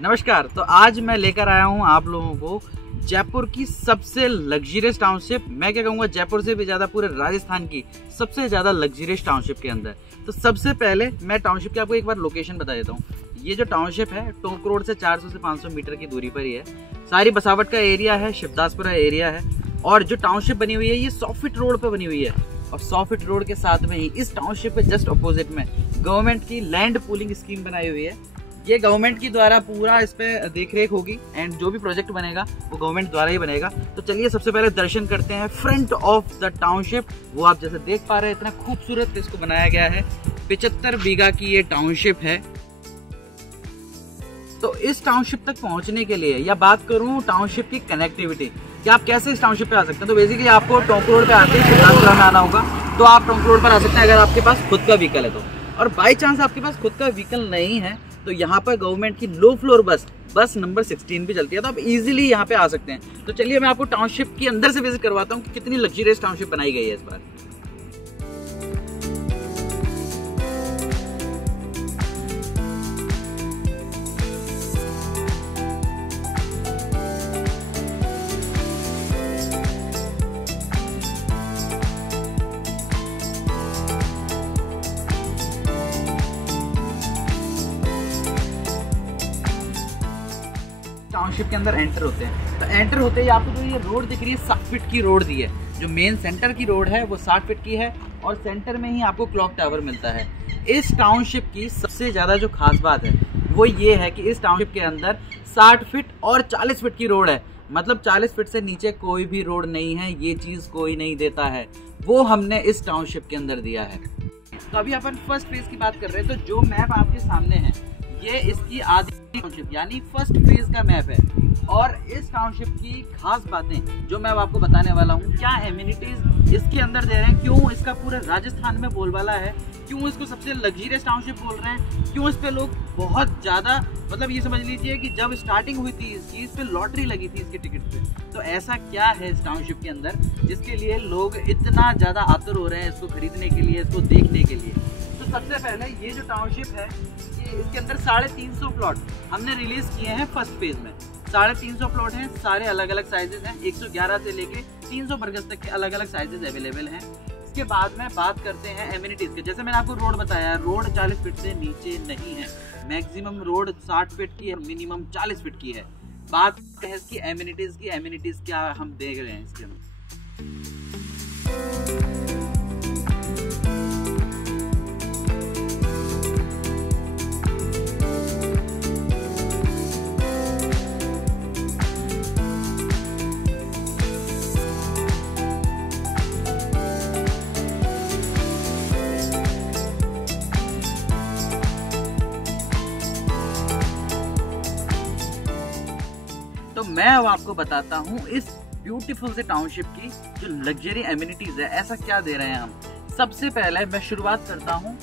नमस्कार। तो आज मैं लेकर आया हूं आप लोगों को जयपुर की सबसे लग्जरियस टाउनशिप। मैं क्या कहूँगा, जयपुर से भी ज़्यादा पूरे राजस्थान की सबसे ज़्यादा लग्जरियस टाउनशिप के अंदर। तो सबसे पहले मैं टाउनशिप की आपको एक बार लोकेशन बता देता हूँ। ये जो टाउनशिप है टोंक रोड से 400 से 500 मीटर की दूरी पर ही है। सारी बसावट का एरिया है, शिवदासपुरा एरिया है। और जो टाउनशिप बनी हुई है ये 100 फीट रोड पर बनी हुई है। और 100 फीट रोड के साथ में ही इस टाउनशिप पे जस्ट अपोजिट में गवर्नमेंट की लैंड पूलिंग स्कीम बनाई हुई है। ये गवर्नमेंट की द्वारा पूरा इस पे देख रेख होगी एंड जो भी प्रोजेक्ट बनेगा वो गवर्नमेंट द्वारा ही बनेगा। तो चलिए सबसे पहले दर्शन करते हैं फ्रंट ऑफ द टाउनशिप। वो आप जैसे देख पा रहे हैं, इतना खूबसूरत इसको बनाया गया है। 75 बीघा की ये टाउनशिप है। तो इस टाउनशिप तक पहुंचने के लिए या बात करूं टाउनशिप की कनेक्टिविटी कि आप कैसे इस टाउनशिप पे आ सकते हैं, तो बेसिकली आपको टोंक रोड पे आते ही शिवदासपुरा में आना होगा। तो आप टोंक रोड पर आ सकते हैं अगर आपके पास खुद का व्हीकल है तो। और बाई चांस आपके पास खुद का व्हीकल नहीं है तो यहाँ पर गवर्नमेंट की लो फ्लोर बस नंबर 16 भी चलती है, तो आप इजीली यहाँ पे आ सकते हैं। तो चलिए मैं आपको टाउनशिप के अंदर से विजिट करवाता हूँ कि कितनी लग्जरियस टाउनशिप बनाई गई है इस बार। टाउनशिप के अंदर एंटर होते हैं तो एंटर होते ही आपको जो ये रोड दिख रही है 60 फीट की रोड दी है। जो मेन सेंटर की रोड है वो 60 फीट की है और सेंटर में ही आपको क्लॉक टावर मिलता है। इस टाउनशिप की सबसे ज़्यादा जो खास बात है वो ये है कि इस टाउनशिप के अंदर 60 फीट और 40 फीट की रोड है। मतलब 40 फीट से नीचे कोई भी रोड नहीं है, ये चीज़ कोई नहीं देता है, वो हमने इस टाउनशिप के अंदर दिया है। तो अभी अपन फर्स्ट फेज की बात कर रहे हैं। तो जो मैप आपके सामने है ये इसकी आधी टाउनशिप यानी फर्स्ट फेज का मैप है। और इस टाउनशिप की खास बातें जो मैं आपको बताने वाला हूँ, क्या एमिनिटीज इसके अंदर दे रहे हैं, क्यों इसका पूरे राजस्थान में बोलबाला है, क्यों इसको सबसे लग्जरियस टाउनशिप बोल रहे हैं, क्यों इस पे लोग बहुत ज़्यादा, मतलब ये समझ लीजिए कि जब स्टार्टिंग हुई थी इसकी, इस पे लॉटरी लगी थी इसके टिकट पे। तो ऐसा क्या है इस टाउनशिप के अंदर जिसके लिए लोग इतना ज़्यादा आतुर हो रहे हैं इसको खरीदने के लिए, इसको देखने के लिए। तो सबसे पहले ये जो टाउनशिप है इसके अंदर 350 प्लॉट हमने रिलीज किए हैं फर्स्ट फेज में। 350 प्लॉट हैं, सारे अलग अलग साइजेस हैं। 111 से लेके 300 बरगज तक के अलग अलग साइजेस अवेलेबल हैं। इसके बाद में बात करते हैं एमिनिटीज के। जैसे मैंने आपको रोड बताया, रोड 40 फीट से नीचे नहीं है, मैक्सिमम रोड 60 फीट की है, मिनिमम 40 फीट की है। बात है इसकी एमिनिटीज की, एमिनिटीज क्या हम देख रहे हैं इसके अंदर। तो मैं अब आपको बताता हूँ इस ब्यूटीफुल से टाउनशिप की जो लग्जरी एमिनिटीज है, ऐसा क्या दे रहे हैं हम। सबसे पहले मैं शुरुआत करता हूँ,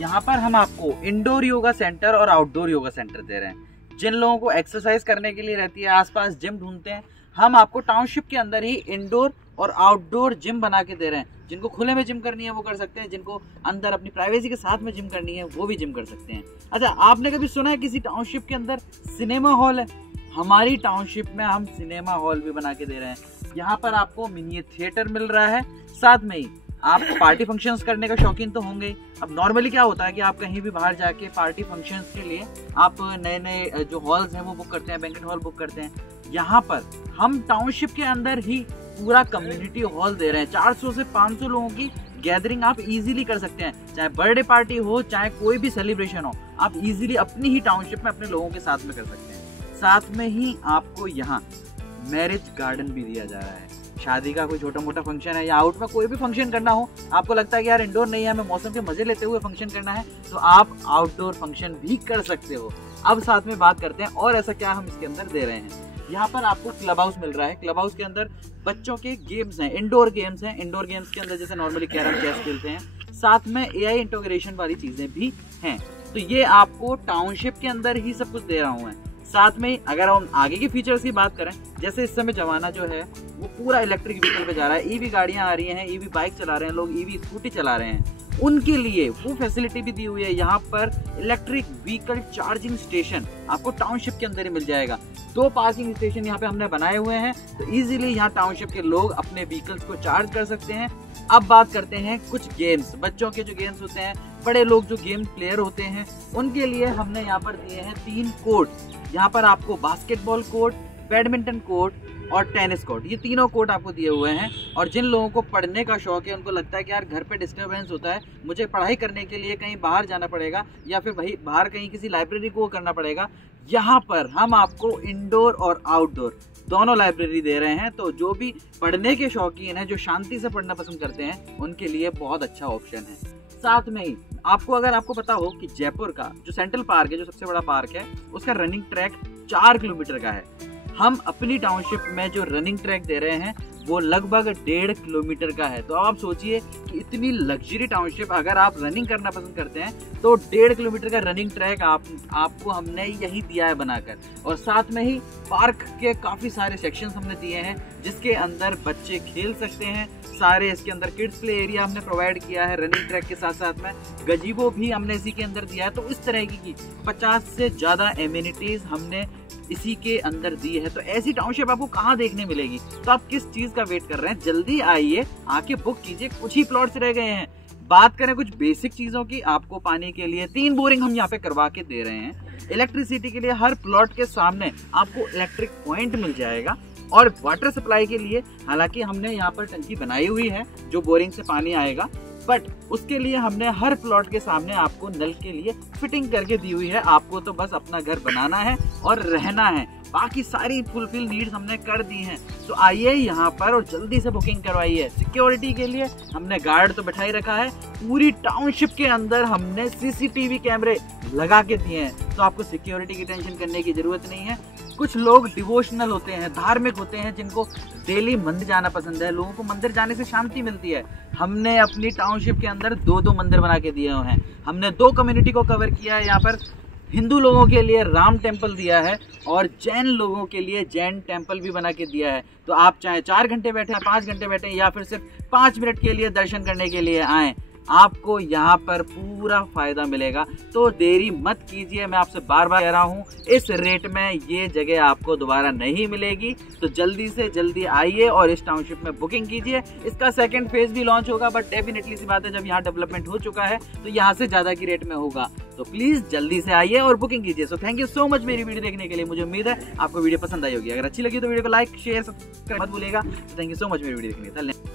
यहाँ पर हम आपको इंडोर योगा सेंटर और आउटडोर योगा सेंटर दे रहे हैं। जिन लोगों को एक्सरसाइज करने के लिए रहती है, आसपास जिम ढूंढते हैं, हम आपको टाउनशिप के अंदर ही इंडोर और आउटडोर जिम बना के दे रहे हैं। जिनको खुले में जिम करनी है वो कर सकते हैं, जिनको अंदर अपनी प्राइवेसी के साथ में जिम करनी है वो भी जिम कर सकते हैं। अच्छा, आपने कभी सुना है किसी टाउनशिप के अंदर सिनेमा हॉल है? हमारी टाउनशिप में हम सिनेमा हॉल भी बना के दे रहे हैं। यहाँ पर आपको मिनी थिएटर मिल रहा है, साथ में ही आप पार्टी फंक्शंस करने का शौकीन तो होंगे। अब नॉर्मली क्या होता है कि आप कहीं भी बाहर जाके पार्टी फंक्शंस के लिए आप नए नए जो हॉल्स हैं वो बुक करते हैं, बैंक्वेट हॉल बुक करते हैं। यहाँ पर हम टाउनशिप के अंदर ही पूरा कम्युनिटी हॉल दे रहे हैं। 400 से 500 लोगों की गैदरिंग आप इजीली कर सकते हैं। चाहे बर्थडे पार्टी हो, चाहे कोई भी सेलिब्रेशन हो, आप इजीली अपनी ही टाउनशिप में अपने लोगों के साथ में कर सकते हैं। साथ में ही आपको यहाँ मैरिज गार्डन भी दिया जा रहा है। शादी का कोई छोटा मोटा फंक्शन है या आउट में कोई भी फंक्शन करना हो, आपको लगता है कि यार इंडोर नहीं है, हमें मौसम के मजे लेते हुए फंक्शन करना है, तो आप आउटडोर फंक्शन भी कर सकते हो। अब साथ में बात करते हैं और ऐसा क्या हम इसके अंदर दे रहे हैं। यहाँ पर आपको क्लब हाउस मिल रहा है। क्लब हाउस के अंदर बच्चों के गेम्स हैं, इंडोर गेम्स हैं। इंडोर गेम्स के अंदर जैसे नॉर्मली कैरम, चेस खेलते हैं, साथ में AI इंटीग्रेशन वाली चीजें भी हैं। तो ये आपको टाउनशिप के अंदर ही सब कुछ दे रहा हूँ। साथ में अगर हम आगे की फीचर्स की बात करें, जैसे इस समय जमाना जो है वो पूरा इलेक्ट्रिक व्हीकल पे जा रहा है। ईवी गाड़ियां आ रही हैं, ईवी बाइक चला रहे हैं लोग, ईवी स्कूटी चला रहे हैं। उनके लिए वो फैसिलिटी भी दी हुई है। यहाँ पर इलेक्ट्रिक व्हीकल चार्जिंग स्टेशन आपको टाउनशिप के अंदर ही मिल जाएगा। 2 पार्किंग स्टेशन यहाँ पे हमने बनाए हुए हैं, तो इजीली यहाँ टाउनशिप के लोग अपने व्हीकल्स को चार्ज कर सकते हैं। अब बात करते हैं कुछ गेम्स, बच्चों के जो गेम्स होते हैं, बड़े लोग जो गेम प्लेयर होते हैं, उनके लिए हमने यहाँ पर दिए हैं 3 कोर्ट। यहाँ पर आपको बास्केटबॉल कोर्ट, बैडमिंटन कोर्ट और टेनिस कोर्ट, ये तीनों कोर्ट आपको दिए हुए हैं। और जिन लोगों को पढ़ने का शौक है, उनको लगता है कि यार घर पे डिस्टर्बेंस होता है, मुझे पढ़ाई करने के लिए कहीं बाहर जाना पड़ेगा या फिर वही बाहर कहीं किसी लाइब्रेरी को करना पड़ेगा, यहाँ पर हम आपको इंडोर और आउटडोर दोनों लाइब्रेरी दे रहे हैं। तो जो भी पढ़ने के शौकीन हैं, जो शांति से पढ़ना पसंद करते हैं, उनके लिए बहुत अच्छा ऑप्शन है। साथ में ही आपको पता हो कि जयपुर का जो सेंट्रल पार्क है, जो सबसे बड़ा पार्क है, उसका रनिंग ट्रैक 4 किलोमीटर का है। हम अपनी टाउनशिप में जो रनिंग ट्रैक दे रहे हैं वो लगभग 1.5 किलोमीटर का है। तो अब आप सोचिए कि इतनी लग्जरी टाउनशिप, अगर आप रनिंग करना पसंद करते हैं तो 1.5 किलोमीटर का रनिंग ट्रैक आपको हमने यही दिया है बनाकर। और साथ में ही पार्क के काफ़ी सारे सेक्शंस हमने दिए हैं जिसके अंदर बच्चे खेल सकते हैं। सारे इसके अंदर किड्स प्ले एरिया हमने प्रोवाइड किया है रनिंग ट्रैक के साथ साथ में गजीबो भी हमने इसी के अंदर दिया है। तो इस तरह की 50 से ज़्यादा एमिनिटीज़ हमने इसी के अंदर दी है। तो ऐसी टाउनशिप आपको कहाँ देखने मिलेगी? तो आप किस चीज का वेट कर रहे हैं? जल्दी आइए, आके बुक कीजिए, कुछ ही प्लॉट्स रह गए हैं। बात करें कुछ बेसिक चीजों की, आपको पानी के लिए 3 बोरिंग हम यहाँ पे करवा के दे रहे हैं। इलेक्ट्रिसिटी के लिए हर प्लॉट के सामने आपको इलेक्ट्रिक पॉइंट मिल जाएगा। और वाटर सप्लाई के लिए हालांकि हमने यहाँ पर टंकी बनाई हुई है जो बोरिंग से पानी आएगा, बट उसके लिए हमने हर प्लॉट के सामने आपको नल के लिए फिटिंग करके दी हुई है। आपको तो बस अपना घर बनाना है और रहना है, बाकी सारी फुलफिल नीड्स हमने कर दी हैं। तो आइए यहाँ पर और जल्दी से बुकिंग करवाइए। सिक्योरिटी के लिए हमने गार्ड तो बैठा ही रखा है, पूरी टाउनशिप के अंदर हमने CCTV कैमरे लगा के दिए हैं, तो आपको सिक्योरिटी की टेंशन करने की जरूरत नहीं है। कुछ लोग डिवोशनल होते हैं, धार्मिक होते हैं, जिनको डेली मंदिर जाना पसंद है, लोगों को मंदिर जाने से शांति मिलती है। हमने अपनी टाउनशिप के अंदर 2 मंदिर बना के दिए हुए हैं। हमने 2 कम्युनिटी को कवर किया है। यहाँ पर हिंदू लोगों के लिए राम टेम्पल दिया है और जैन लोगों के लिए जैन टेम्पल भी बना के दिया है। तो आप चाहे 4 घंटे बैठे, 5 घंटे बैठे या फिर सिर्फ 5 मिनट के लिए दर्शन करने के लिए आएँ, आपको यहाँ पर पूरा फायदा मिलेगा। तो देरी मत कीजिए, मैं आपसे बार बार कह रहा हूँ, इस रेट में ये जगह आपको दोबारा नहीं मिलेगी। तो जल्दी से जल्दी आइए और इस टाउनशिप में बुकिंग कीजिए। इसका 2nd फेज भी लॉन्च होगा, बट डेफिनेटली सी बात है, जब यहाँ डेवलपमेंट हो चुका है तो यहाँ से ज़्यादा की रेट में होगा। तो प्लीज़ जल्दी से आइए और बुकिंग कीजिए। So thank you so much मेरी वीडियो देखने के लिए। मुझे उम्मीद है आपको वीडियो पसंद आई होगी। अगर अच्छी लगी तो वीडियो को लाइक शेयर सब्सक्राइब मत भूलिएगा। तो थैंक यू सो मच मेरी वीडियो देखने के लिए।